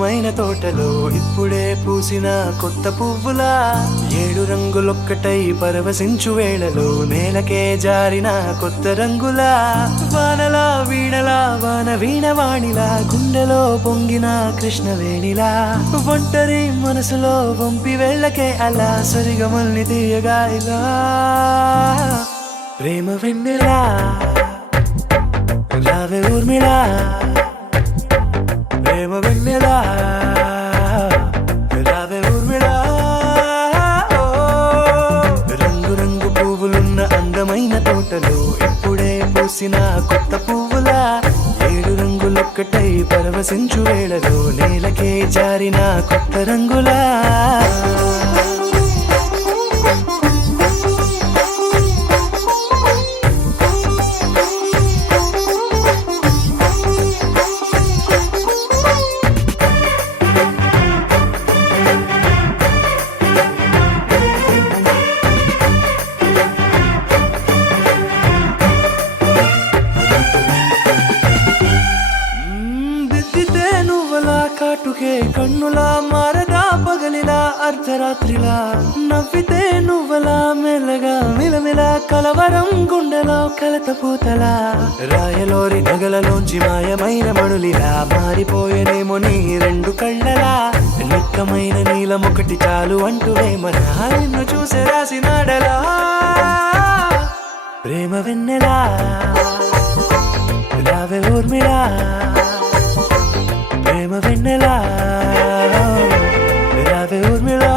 అందమైన తోటలో ఇప్పుడే పూసిన కొత్త పువ్వులా 7 రంగులొక్కటై పరవశించు వేళలో నేలకే జారిన కొత్త రంగులా వానలా వీణలా వాన వీణవాణిలా గుండెలో పొంగిన కృష్ణవేణిలా ఒంటరి మనసులో వంపి వెళ్ళకే అలా సరిగమల్ని తీయగా ఇలా ప్రేమ వెన్నెలా రావే ఊర్మిళా ప్రేమ వెన్నెలా రావే ఊర్మిళా రంగు రంగు పువ్వులున్న అందమైన తోటలో ఇప్పుడే పూసిన కొత్త పువ్వులా 7 రంగులొక్కటై పరవశించు వేళలో నేలకే జారిన కొత్త రంగులా కాటుకే కన్నులా మారగా పగలిలా అర్ధరాత్రిలా నవ్వితే నువ్వలా మెల్లగా మిలమిలా కలవరం గుండెలో కలత పూతలా రాయలోరి నగలలోంచి మాయమైన మణులిలా మారిపోయేనేమో నీ 2 కళ్ళలా నిక్కమైన నీలమొకటి చాలు అంటూ వేమనా నిన్ను చూసే రాసినాడలా ప్రేమ వెన్నెలా రావే ఊర్మిళా ప్రేమ వెన్నెలా రావే ఊర్మిళా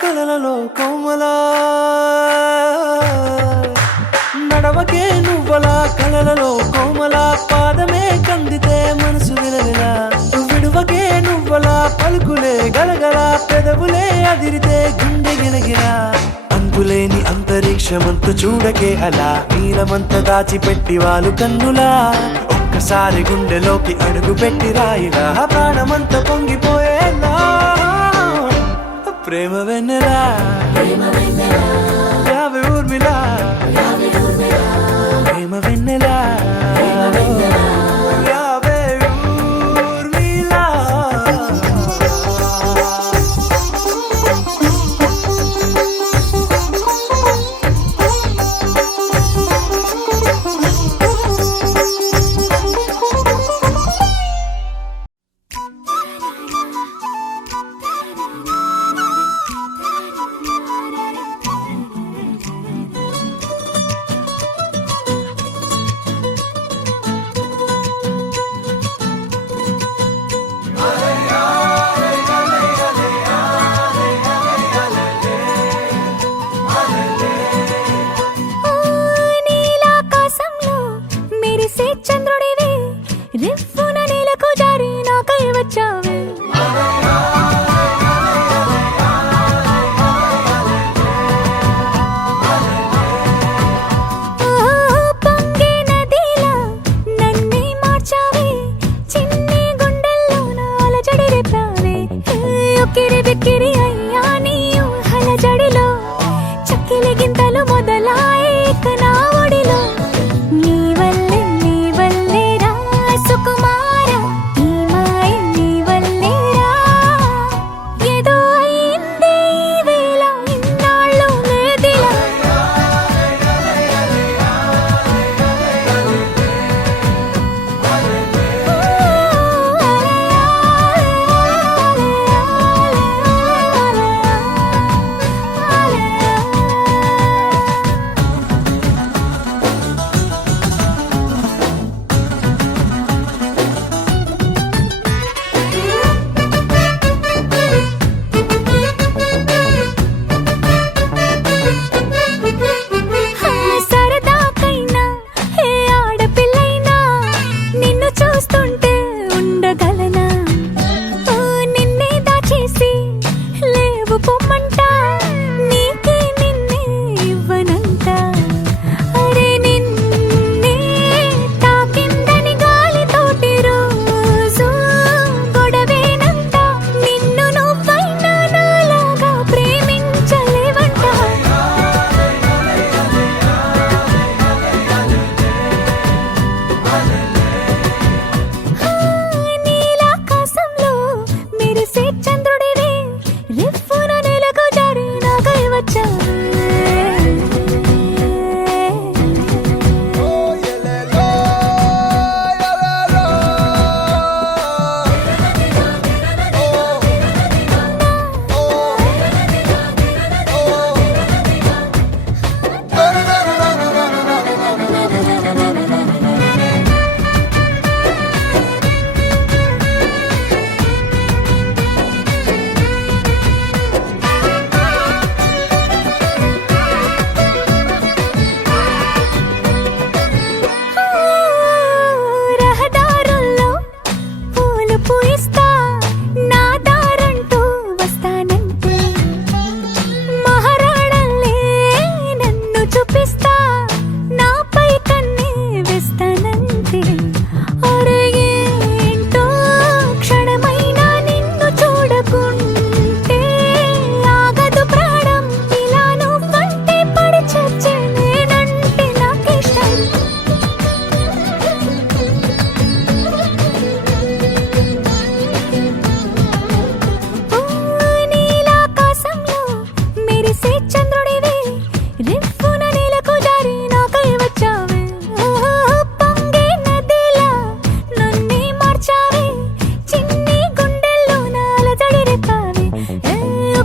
కలలలో కోమలా నడవకే నువ్వలా కలలలో కోమలా పాదమే కందితే మనసు విలవిలా విడువకే నువ్వలా పలుకులే గలగల పెదవులే అదిరితే గుండె గిలగిలా అంతులేని అంతరిక్షమంతు చూడకే అలా నీలమంత దాచిపెట్టి వాళ్ళు కన్నులా ఒక్కసారి గుండెలోకి అడుగు పెట్టి రాయిలా ప్రాణమంత పొంగిపోయేలా ప్రేమ వెన్నెలా రావే ఊర్మిళా ప్రేమ వెన్నెలా రావే ఊర్మిళా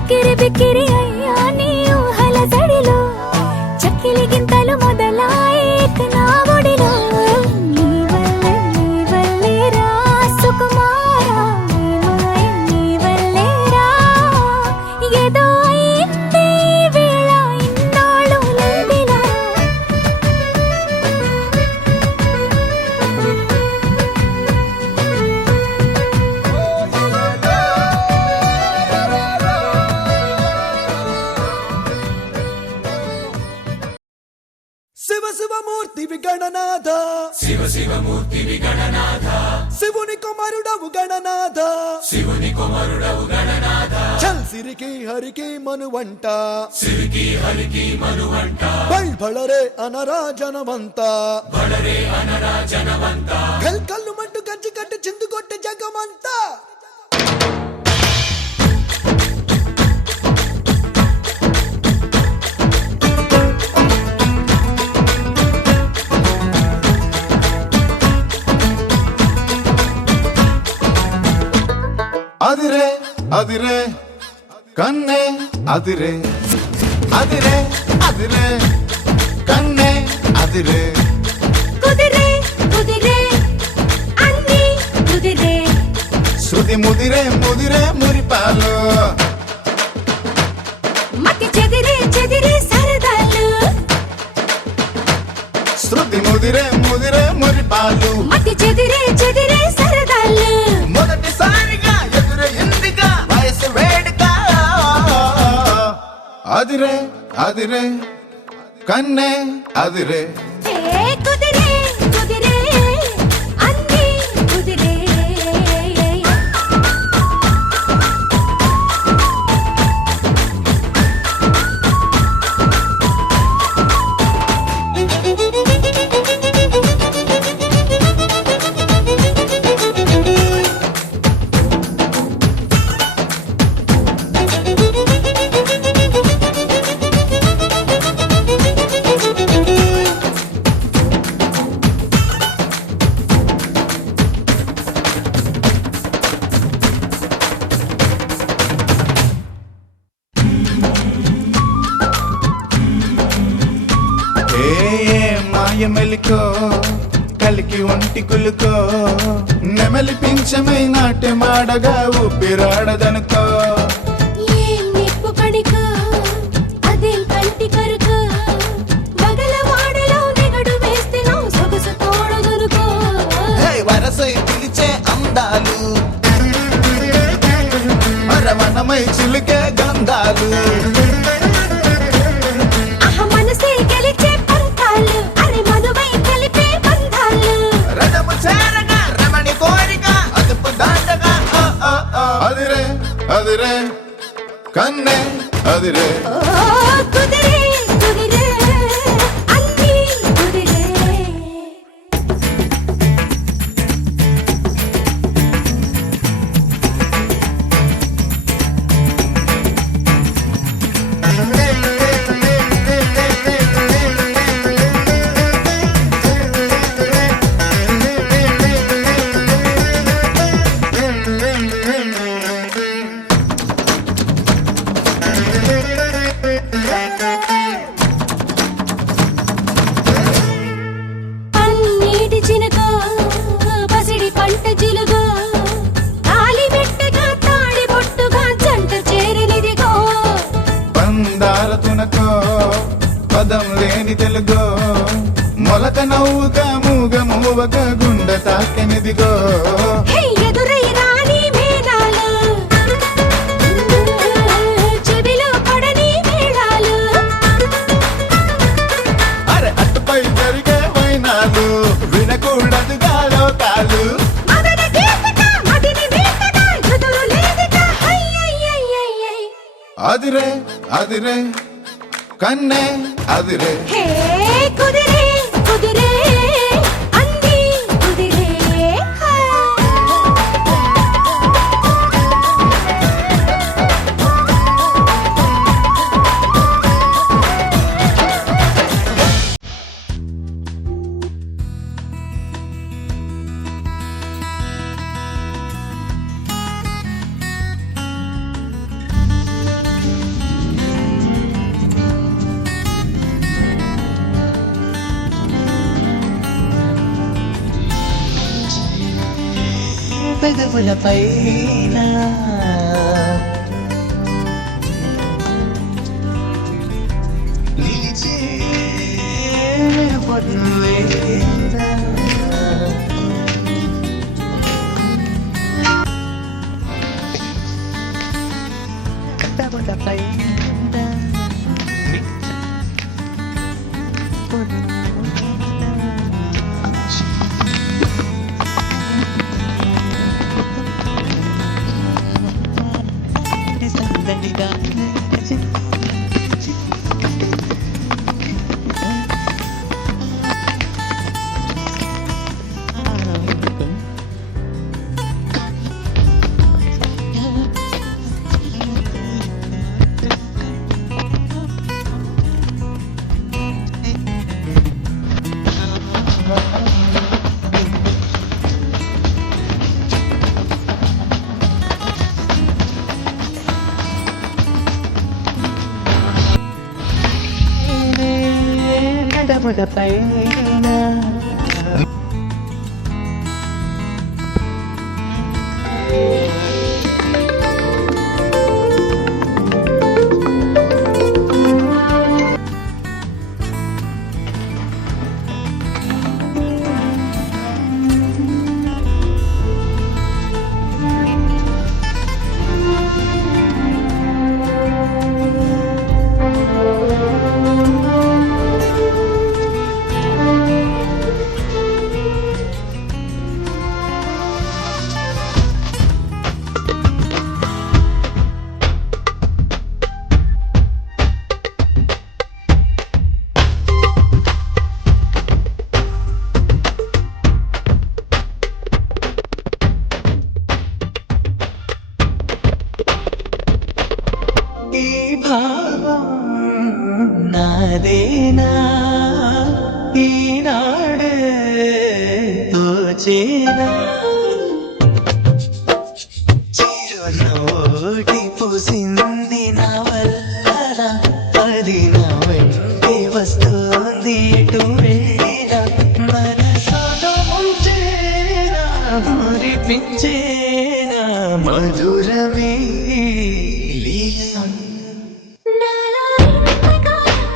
ఉక్కిరి బిక్కిరి అయ్యా నీ ఊహల జడిలో చక్కిలి గింతలు మొదలాయేక నా ఒడిలో నీ వల్లే రా సుకుమారా నీ వల్లే రా ఏదో అయింది ఈ వేళ ఇన్నాళ్ళు లేదిలా శివ శివమూర్తి విగణనాథ శివ శివమూర్తి విగణనాథ శివుని కుమారుడవు గణనాథ శివుని కుమారుడవు గణనాథ చల్ సిరికి హరికి మనువంట సిరికి హరికి మనువంట బళరే అనరా జనవంత బడరే అనరా జనవంత కల్లు మంటు కంచి కట్టి చిందు కొట్టి జగమంతా అదిరే అదిరే కన్నే అదిరే అదిరే అదిరే కన్నే అదిరే కుదిరే కుదిరే అన్నీ కుదిరే శృతి ముదిరే ముదిరే మురిపాలు మతి చెదిరే చెదిరే సరదాలు శృతి ముదిరే ముదిరే మురిపాలు మతి చెదిరే చెదిరే సరదాలు మొదటిసారిగా ఎదురు ఇందిగా వయసు వేడుక అదిరే అదిరే కన్నే అదిరే ఏ కుదిరే కుదిరే అన్నీ కుదిరే మాయ మెలికో కలికి ఒంటి కులుకో నెమలి పింఛమై నాట్యమాడగా ఊపిరాడదనుకో ఏం నిప్పు కణిక అదేం కంటి కరుక బగలవాడలో నిగడు వేస్తే నా సొగసు తోడదునుకో వరసై పిలిచే అందాలు అరవనమై చిలుకే గంధాలు ఆహ మనసే గెలిచే పంతాలు అరే మనువై కలిపే బంధాలు రథము చేరగా రమణి కోరిక అదుపు దాటగా అదిరే అదిరే కన్నే అదిరే ఓ కుదిరే కుదిరే అన్నీ కుదిరే పన్నీటి చినుకో పసిడి పంట జిలుగో తాలి మెట్టగా తాడి బొట్టుగా జంట చేరినిదిగో పందాల తునకో పదం లేని తెలుగో మొలక నవ్వుగా మూగ మూవక గుండె తాకెనిదిగో హే ఎదురై రాని మేళాలు చెవిలో పడని మేళాలు అరే అటుపై జరిగే వైనాలు వినకూడదుగా లోకాలు మదన గీతక మదిని వీతక ఎదురు లేదిక హయ్యయ్యయ్యయ్యయ్ అదిరే అదిరే కన్నే అదిరే హే కుదిరే కుదిరే అన్నీ కుదిరే పెదవుల పైన నిలిచే పొన్నువేనా పెదవుల పైన పెదవుల పైన ఈ భావం నాదేనా ఈనాడే తోచేనా చిరునవ్వోటి పూసింది నా వల్ల అది నా వెంటే వస్తుంది ఎటు వెళ్ళినా మనసులో ఉంచేనా మురిపించేనా మధురమే లీలా నాలో ఇంతకాలం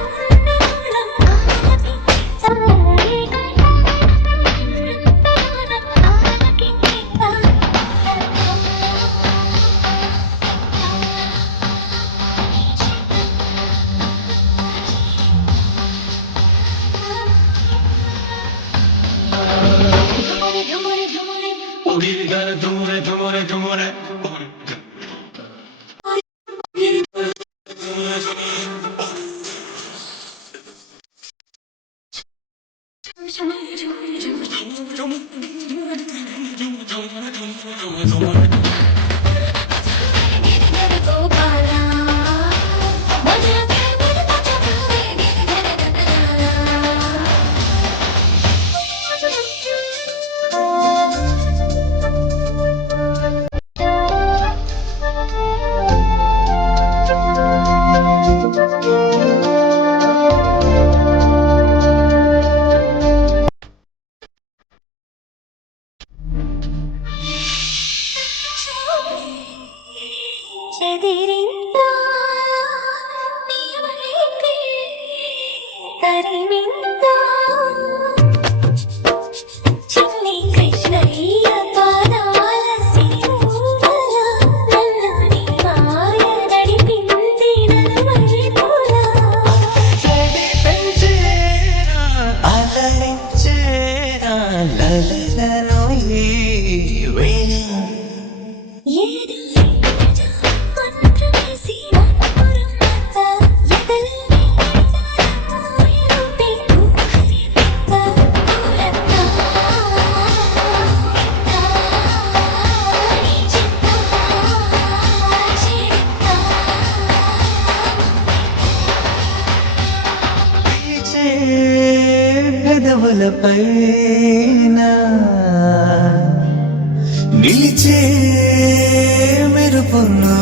చెదిరిందా నీవైతే తరిమిందా చిన్ని కృష్ణయ్య పాదాల సిరుల నన్ను నీ మాయ నడిపింది నలువైపులా పెంచేనా అలరించేనా లలలలో ఈ వేళ ఏది మంత్రమేసి మధురమంత ఎదలని ఊయలుపి ఊసినంత ఊరంతా చిత్తా చిత్తా పీచే పెదవుల పైన నిలిచే మెరుపును